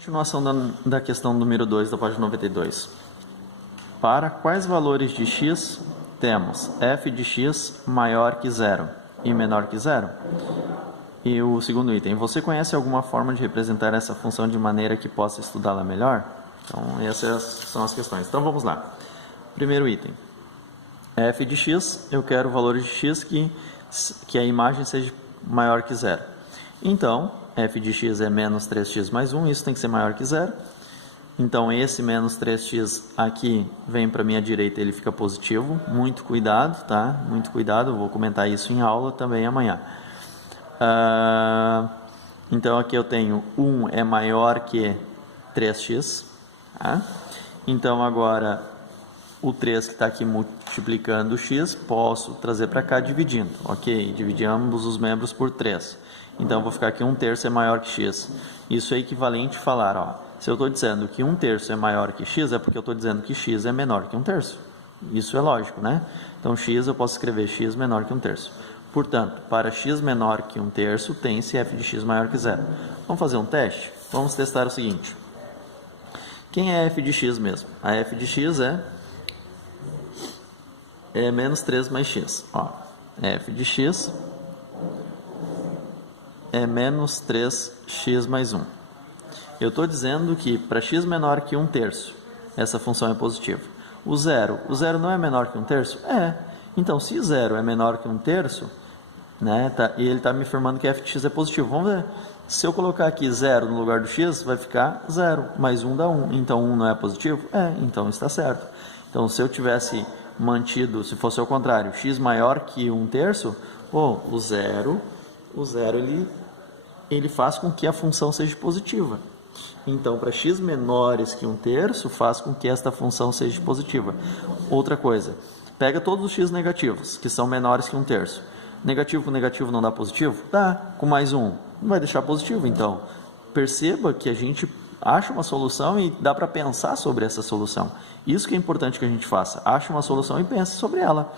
Continuação da questão número 2 da página 92. Para quais valores de x temos f de x maior que zero e menor que zero? E o segundo item, você conhece alguma forma de representar essa função de maneira que possa estudá-la melhor? Então, essas são as questões. Então, vamos lá. Primeiro item, f de x, eu quero o valor de x que a imagem seja maior que zero. Então, f de x é menos 3x mais 1, isso tem que ser maior que zero. Então, esse menos 3x aqui vem para a minha direita, ele fica positivo. Muito cuidado, tá? Muito cuidado, eu vou comentar isso em aula também amanhã. Então, aqui eu tenho 1 é maior que 3x. Tá? Então, agora, o 3 que está aqui multiplicando o x, posso trazer para cá dividindo. Ok, dividi ambos os membros por 3. Então, vou ficar aqui 1/3 é maior que x. Isso é equivalente a falar, ó, se eu estou dizendo que 1/3 é maior que x, é porque eu estou dizendo que x é menor que 1/3. Isso é lógico, né? Então, x eu posso escrever x menor que 1/3. Portanto, para x menor que 1/3, tem-se f de x maior que zero. Vamos fazer um teste? Vamos testar o seguinte. Quem é f de x mesmo? A f de x é menos 3 mais x. Ó, f de x é menos 3x mais 1. Eu estou dizendo que para x menor que 1/3, essa função é positiva. O zero não é menor que 1/3? É. Então, se 0 é menor que 1/3, né, e ele está me informando que f de x é positivo. Vamos ver. Se eu colocar aqui 0 no lugar do x, vai ficar 0. Mais 1 dá 1. Então, 1 não é positivo? É. Então, está certo. Então, se eu tivesse mantido, se fosse ao contrário, x maior que 1/3, o zero ele faz com que a função seja positiva. Então, para x menores que 1/3, faz com que esta função seja positiva. Outra coisa, pega todos os x negativos, que são menores que 1/3. Negativo com negativo não dá positivo? Dá. Com mais 1, não vai deixar positivo. Então, perceba que a gente acha uma solução e dá para pensar sobre essa solução. Isso que é importante que a gente faça. Ache uma solução e pense sobre ela.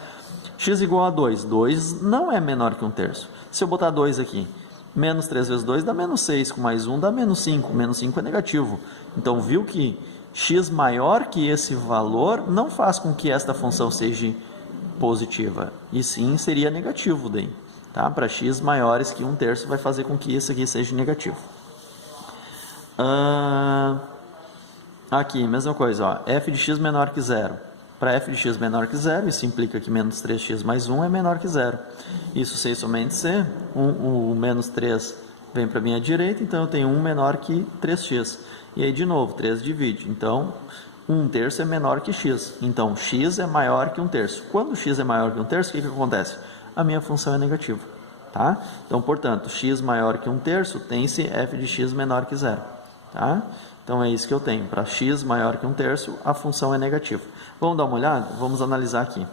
X igual a 2. 2 não é menor que 1/3. Se eu botar 2 aqui, menos 3 vezes 2 dá menos 6, com mais 1 dá menos 5. Menos 5 é negativo. Então, viu que x maior que esse valor não faz com que esta função seja positiva. E sim, seria negativo daí. Tá? Para x maiores que 1/3 vai fazer com que isso aqui seja negativo. Aqui, mesma coisa. Ó, f de x menor que 0. Para f de x menor que 0, isso implica que menos 3x mais 1 é menor que 0. Isso sei somente se o menos 3 vem para a minha direita, então eu tenho 1 menor que 3x. E aí, de novo, 3 divide. Então, 1/3 é menor que x. Então, x é maior que 1/3. Quando x é maior que 1/3, o que acontece? A minha função é negativa. Tá? Então, portanto, x maior que 1/3, tem-se f de x menor que 0. Tá? Então, é isso que eu tenho. Para x maior que 1/3, a função é negativa. Vamos dar uma olhada? Vamos analisar aqui.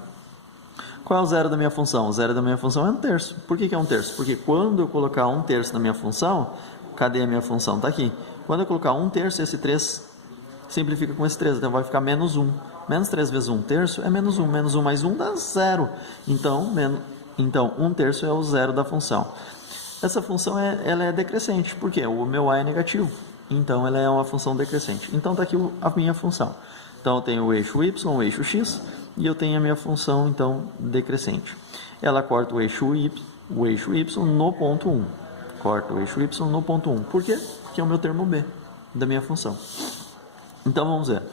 Qual é o zero da minha função? O zero da minha função é 1/3. Por que é 1/3? Porque quando eu colocar 1/3 na minha função, cadê a minha função? Está aqui. Quando eu colocar 1/3, esse 3 simplifica com esse 3, então vai ficar menos 1. Menos 3 vezes 1/3 é menos 1. Menos 1 mais 1 dá 0. Então 1/3 é o zero da função. Essa função ela é decrescente. Por quê? O meu a é negativo. Então, ela é uma função decrescente. Então, está aqui a minha função. Então, eu tenho o eixo y, o eixo x, e eu tenho a minha função, então, decrescente. Ela corta o eixo y no ponto 1. Corta o eixo y no ponto 1. Por quê? Porque é o meu termo b da minha função. Então, vamos ver.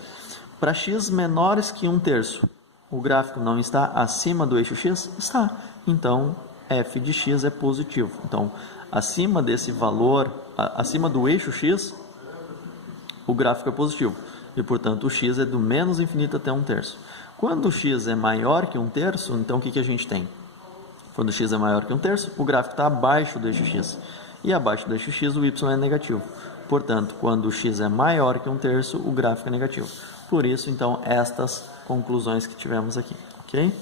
Para x menores que 1/3, o gráfico não está acima do eixo x? Está. Então, f de x é positivo. Então, acima desse valor, acima do eixo x, o gráfico é positivo. E, portanto, o x é do menos infinito até 1/3. Quando o x é maior que 1/3, então o que a gente tem? Quando o x é maior que 1/3, o gráfico está abaixo do eixo x. E abaixo do eixo x, o y é negativo. Portanto, quando o x é maior que 1/3, o gráfico é negativo. Por isso, então, estas conclusões que tivemos aqui. Ok?